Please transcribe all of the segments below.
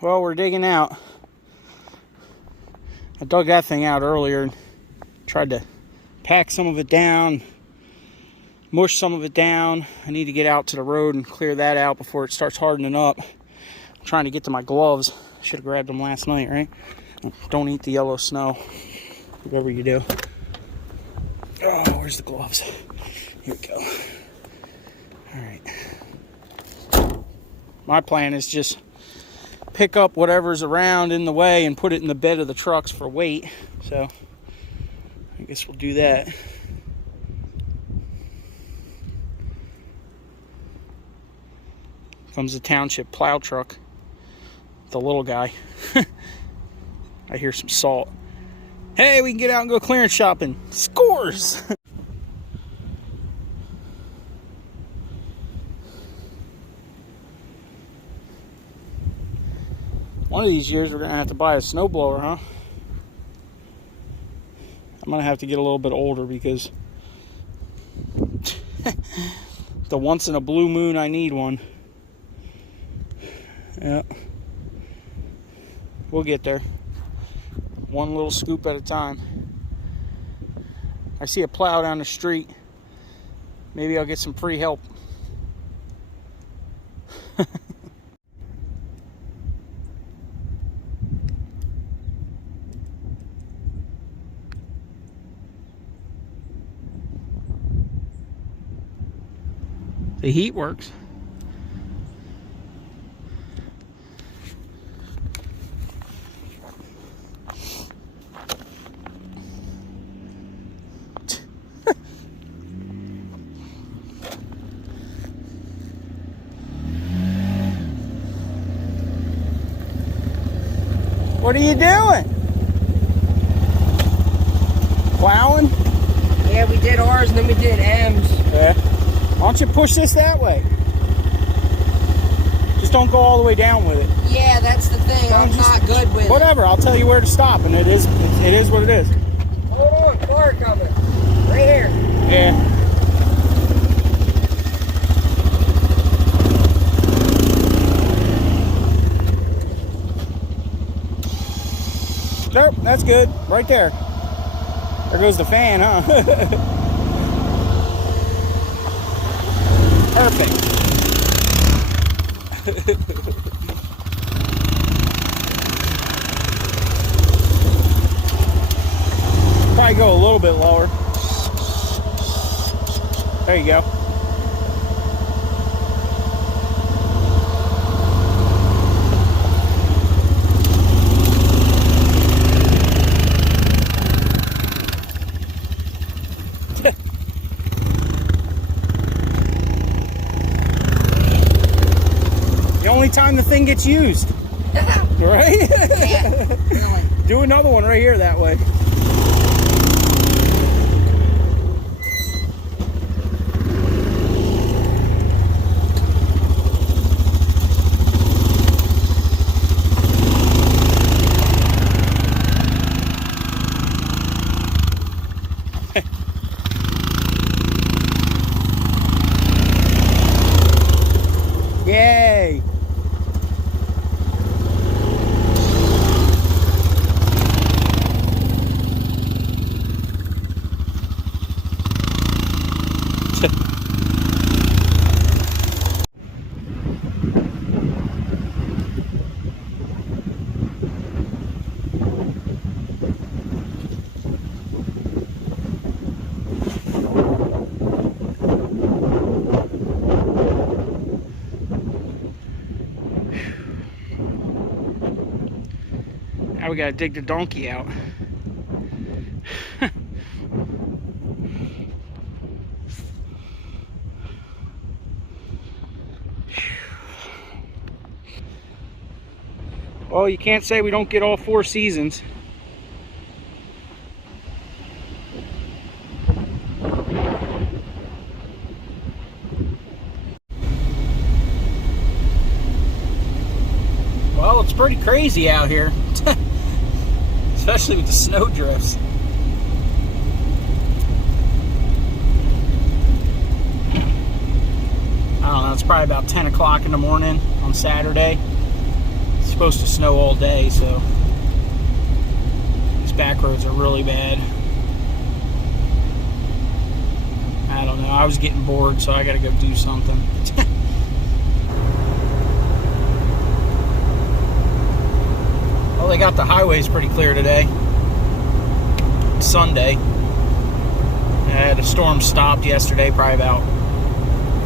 Well, we're digging out. I dug that thing out earlier and tried to pack some of it down, mush some of it down. I need to get out to the road and clear that out before it starts hardening up. I'm trying to get to my gloves. Should have grabbed them last night, right? Don't eat the yellow snow, whatever you do. Oh, where's the gloves? Here we go. All right. My plan is just pick up whatever's around in the way and put it in the bed of the trucks for weight. So I guess we'll do that. Comes the township plow truck, the little guy. I hear some salt. Hey, we can get out and go clearance shopping. Scores! One of these years we're going to have to buy a snowblower, huh? I'm going to have to get a little bit older because the once in a blue moon I need one. Yeah. We'll get there. One little scoop at a time. I see a plow down the street. Maybe I'll get some free help. The heat works. What are you doing? Plowing? Yeah, we did R's and then we did M's. Yeah. Why don't you push this that way? Just don't go all the way down with it. Yeah, that's the thing. I'm not good with whatever, I'll tell you where to stop, and it is what it is. Hold on, car coming. Right here. Yeah. Sure, that's good. Right there. There goes the fan, huh? Perfect. Probably go a little bit lower. There you go. The only time the thing gets used. Right? Yeah, really. Do another one right here that way. Yay! Now we gotta dig the donkey out. Well, you can't say we don't get all 4 seasons. Well, it's pretty crazy out here. Especially with the snow drifts. I don't know, it's probably about 10 o'clock in the morning on Saturday. It's supposed to snow all day, so these back roads are really bad. I don't know. I was getting bored, so I gotta go do something. Well, they got the highways pretty clear today. It's Sunday. The storm stopped yesterday, probably about,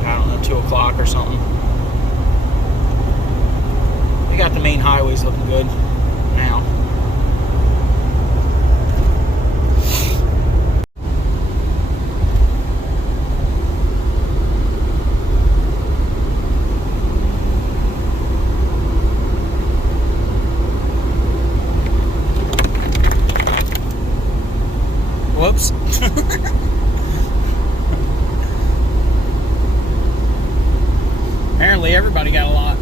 I don't know, 2 o'clock or something. We got the main highways looking good now. Whoops. Apparently everybody got a lot.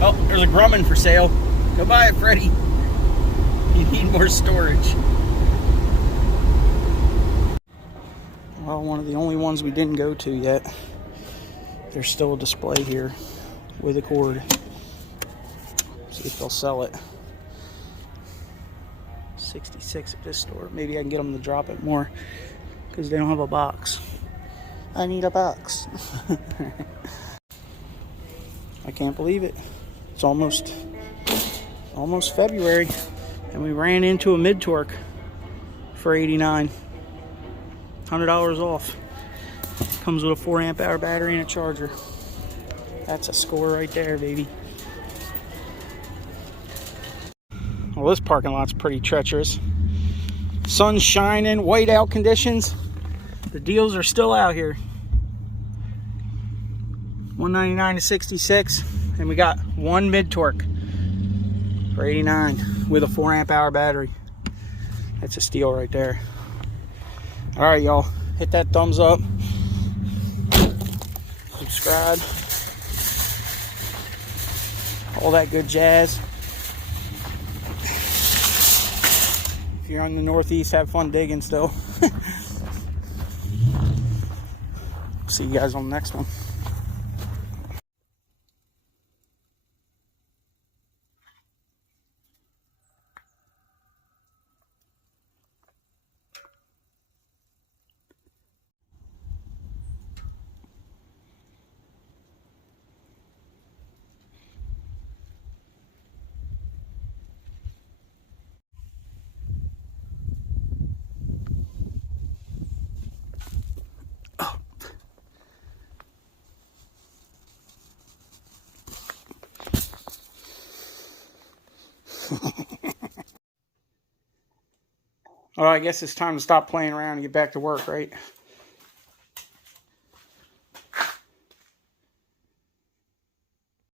Oh, there's a Grumman for sale. Go buy it, Freddie. You need more storage. Well, one of the only ones we didn't go to yet. There's still a display here with a cord. See if they'll sell it. 66 at this store. Maybe I can get them to drop it more because they don't have a box. I need a box. I can't believe it. It's almost February, and we ran into a mid-torque for $89. $100 off. Comes with a 4 amp hour battery and a charger. That's a score right there, baby. Well, this parking lot's pretty treacherous. Sun's shining, whiteout conditions. The deals are still out here. $199 to 66, and we got one mid-torque for $89 with a 4 amp hour battery. That's a steal right there. All right, y'all, hit that thumbs up, subscribe, all that good jazz. If you're in the Northeast, have fun digging still. See you guys on the next one. All right, I guess it's time to stop playing around and get back to work, right?